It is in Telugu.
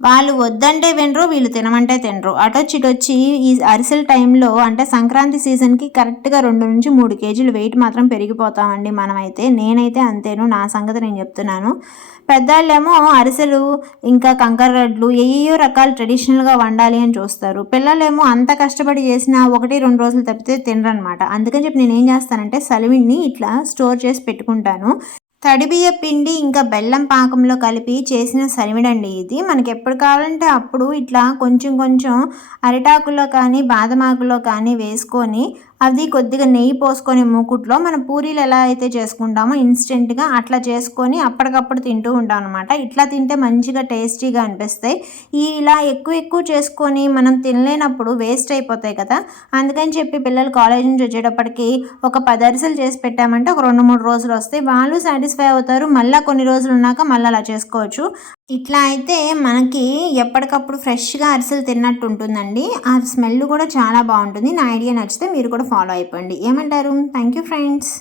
వాళ్ళు వద్దంటే వినరు వీళ్ళు తినమంటే తినరు. అటొచ్చిటొచ్చి ఈ అరిసెల టైంలో అంటే సంక్రాంతి సీజన్కి కరెక్ట్గా రెండు నుంచి మూడు కేజీలు వెయిట్ మాత్రం పెరిగిపోతామండి మనమైతే. నేనైతే అంతేను నా సంగతి నేను చెప్తున్నాను. పెద్దవాళ్ళేమో అరిసెలు ఇంకా కంకర రడ్లు ఏయో రకాలు ట్రెడిషనల్గా వండాలి అని చూస్తారు. పిల్లలేమో అంత కష్టపడి చేసినా ఒకటి రెండు రోజులు తప్పితే తినరనమాట అందుకని చెప్పి నేను ఏం చేస్తానంటే సలివిడిని ఇట్లా స్టోర్ చేసి పెట్టుకుంటాను. తడిబియ్య పిండి ఇంకా బెల్లం పాకంలో కలిపి చేసిన సరిమిడండి ఇది. మనకి ఎప్పుడు కావాలంటే అప్పుడు ఇట్లా కొంచెం కొంచెం అరిటాకులో కానీ బాదమాకులో కానీ వేసుకొని అది కొద్దిగా నెయ్యి పోసుకొని మూకుట్లో మనం పూరీలు ఎలా అయితే చేసుకుంటామో ఇన్స్టెంట్గా అట్లా చేసుకొని అప్పటికప్పుడు తింటూ ఉంటాం అనమాట ఇట్లా తింటే మంచిగా టేస్టీగా అనిపిస్తాయి. ఈ ఇలా ఎక్కువ ఎక్కువ చేసుకొని మనం తినలేనప్పుడు వేస్ట్ అయిపోతాయి కదా. అందుకని చెప్పి పిల్లలు కాలేజ్ నుంచి వచ్చేటప్పటికి ఒక పది అరిసెలు చేసి పెట్టామంటే ఒక రెండు మూడు రోజులు వస్తాయి. వాళ్ళు సాటిస్ఫై అవుతారు. మళ్ళీ కొన్ని రోజులు ఉన్నాక మళ్ళీ అలా చేసుకోవచ్చు. ఇట్లా అయితే మనకి ఎప్పటికప్పుడు ఫ్రెష్గా అరిసెలు తిన్నట్టు ఉంటుందండి ఆ స్మెల్ కూడా చాలా బాగుంటుంది. నా ఐడియా నచ్చితే మీరు కూడా ఫాలో అయిపోండి. ఏమంటారు? Thank you friends.